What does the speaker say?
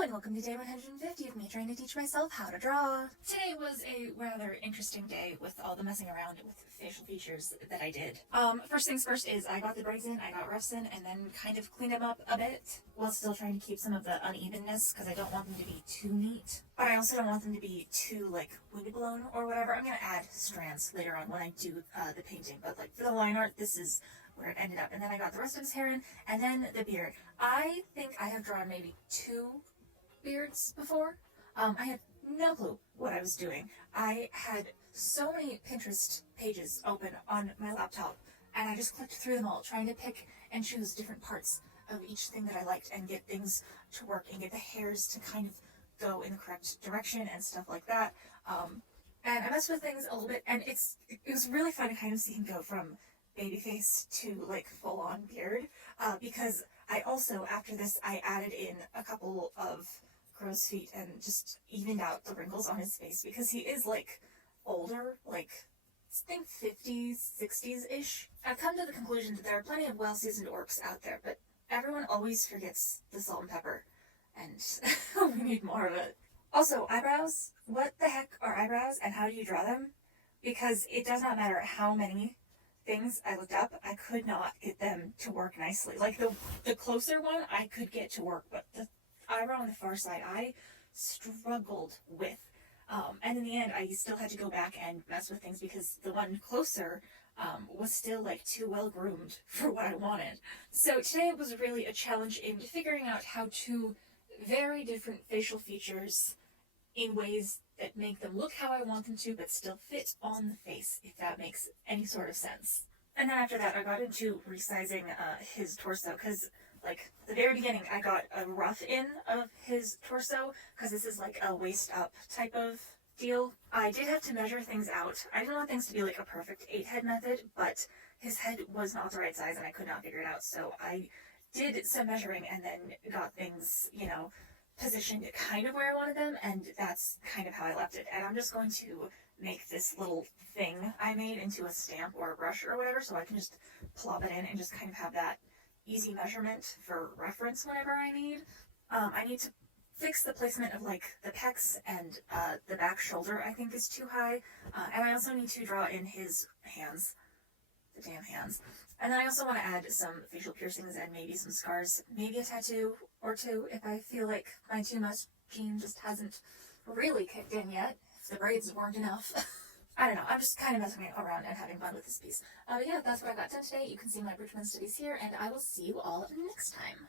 Hello and welcome to day 150 of me trying to teach myself how to draw. Today was a rather interesting day with all the messing around with facial features that I did. First things first is I got the braids in, I got roughs in, and then kind of cleaned them up a bit while still trying to keep some of the unevenness because I don't want them to be too neat. But I also don't want them to be too like wind blown or whatever. I'm going to add strands later on when I do the painting, but like for the line art, this is where it ended up. And then I got the rest of his hair in, and then the beard. I think I have drawn maybe 2 beards before. I had no clue what I was doing. I had so many Pinterest pages open on my laptop, and I just clicked through them all, trying to pick and choose different parts of each thing that I liked and get things to work and get the hairs to kind of go in the correct direction and stuff like that. And I messed with things a little bit, and it was really fun to kind of see him go from baby face to like full on beard, because I also, after this, I added in a couple of crow's feet and just evened out the wrinkles on his face because he is like older, like I think 50s, 60s-ish. I've come to the conclusion that there are plenty of well-seasoned orcs out there, but everyone always forgets the salt and pepper, and we need more of it. Also, eyebrows. What the heck are eyebrows and how do you draw them? Because it does not matter how many things I looked up, I could not get them to work nicely. Like the closer one I could get to work, but the eyebrow on the far side I struggled with. And in the end I still had to go back and mess with things because the one closer was still like too well groomed for what I wanted. So today was really a challenge in figuring out how to vary different facial features in ways that make them look how I want them to, but still fit on the face, if that makes any sort of sense. And then after that, I got into resizing his torso, because, like, the very beginning, I got a rough in of his torso, because this is, like, a waist-up type of deal. I did have to measure things out. I didn't want things to be, like, a perfect 8-head method, but his head was not the right size, and I could not figure it out, so I did some measuring and then got things, you know, positioned kind of where I wanted them, and that's kind of how I left it. And I'm just going to make this little thing I made into a stamp or a brush or whatever, so I can just plop it in and just kind of have that easy measurement for reference whenever I need. I need to fix the placement of like the pecs and the back shoulder I think is too high, and I also need to draw in his hands, the damn hands. And then I also want to add some facial piercings and maybe some scars, maybe a tattoo or two if I feel like my too much gene just hasn't really kicked in yet, if the braids weren't enough. I don't know, I'm just kind of messing around and having fun with this piece. Yeah, that's what I got done today. You can see my Bridgman studies here, and I will see you all next time.